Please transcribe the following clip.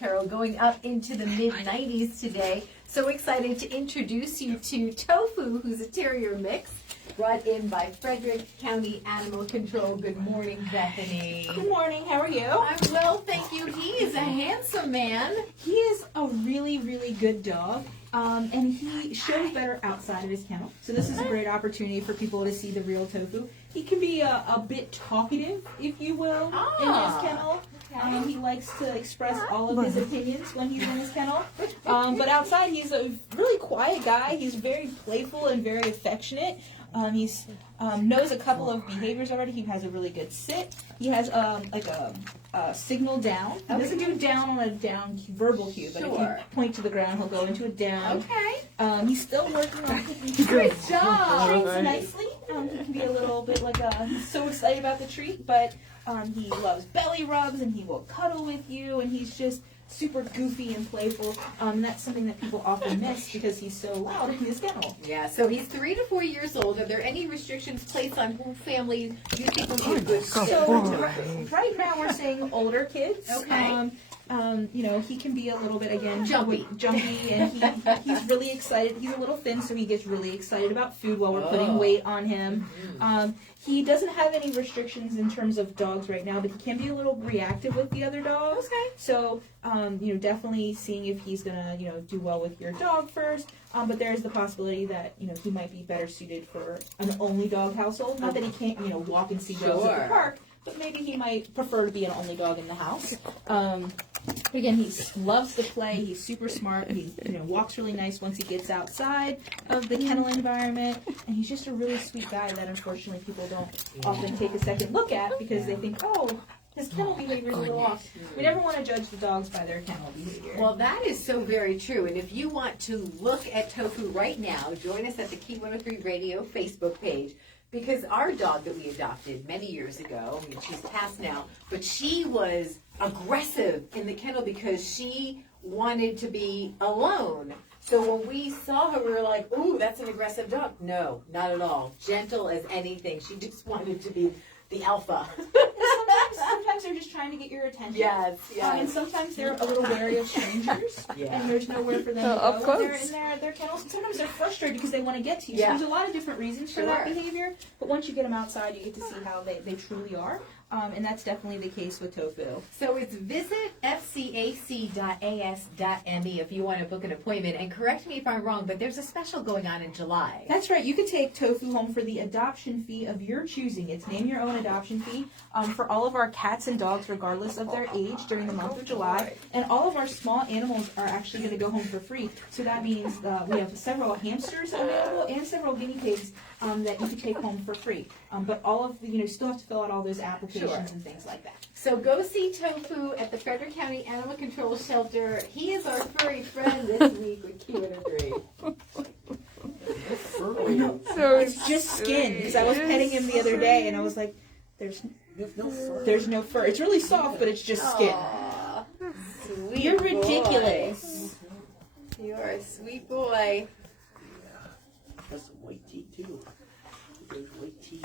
Carol, going up into the mid-90s today. So excited to introduce you to Tofu, who's a terrier mix, brought in by Frederick County Animal Control. Good morning, Bethany. Good morning. How are you? I'm well, thank you. He is a handsome man. He is a really, really good dog. And he shows better outside of his kennel. So this is a great opportunity for people to see the real Tofu. He can be a bit talkative, if you will, in his kennel. He likes to express all of his opinions when he's in his kennel. But outside, he's a really quiet guy. He's very playful and very affectionate. He's knows a couple of behaviors already. He has a really good sit. He has like a signal down. He doesn't do down on a down verbal cue, but if you point to the ground, he'll go into a down. Okay. He's still working on Great job. treats nicely. He can be a little bit like he's so excited about the treat, but he loves belly rubs and he will cuddle with you, and he's just super goofy and playful. And that's something that people often miss because he's so loud in his kennel. Yeah, so he's 3 to 4 years old. Are there any restrictions placed on who families do you think would be a good fit? So right now we're saying older kids. Okay. You know, he can be a little bit, again, Jumpy, and he's really excited. He's a little thin, so he gets really excited about food while we're putting weight on him. He doesn't have any restrictions in terms of dogs right now, but he can be a little reactive with the other dogs. Okay. So, you know, definitely seeing if he's gonna, you know, do well with your dog first. But there is the possibility that, you know, he might be better suited for an only dog household. Not that he can't, you know, walk and see dogs at the park, but maybe he might prefer to be an only dog in the house. Again, he loves to play. He's super smart. He, you know, walks really nice once he gets outside of the kennel environment. And he's just a really sweet guy that unfortunately people don't often take a second look at because they think, oh, his kennel behavior is a little off. We never want to judge the dogs by their kennel behavior. Well, that is so very true. And if you want to look at Tofu right now, join us at the Key 103 Radio Facebook page. Because our dog that we adopted many years ago, I mean, she's passed now, but she was aggressive in the kennel because she wanted to be alone. So when we saw her, we were like, ooh, that's an aggressive dog. No, not at all. Gentle as anything. She just wanted to be the alpha. Sometimes they're just trying to get your attention. Yes. And sometimes they're a little wary of strangers. And there's nowhere for them to go. Of course. They're in their kennels. And sometimes they're frustrated because they want to get to you. So there's a lot of different reasons for that behavior. But once you get them outside, you get to see how they truly are. And that's definitely the case with Tofu. So it's visit fcac.as.me if you want to book an appointment. And correct me if I'm wrong, but there's a special going on in July. That's right. You can take Tofu home for the adoption fee of your choosing. It's name your own adoption fee for all of our cats and dogs, regardless of their age, during the month of July. And all of our small animals are actually going to go home for free. So that means we have several hamsters available and several guinea pigs that you can take home for free. But all of the, you know, still have to fill out all those applications and things like that. So go see Tofu at the Frederick County Animal Control Shelter. He is our furry friend this week with Q&A. So it's just skin, because I was petting him the other day and I was like, there's no fur. It's really soft, but it's just skin. Aww, sweet You're ridiculous. Boy. You're a sweet boy. That's some white tea too. Those white teas.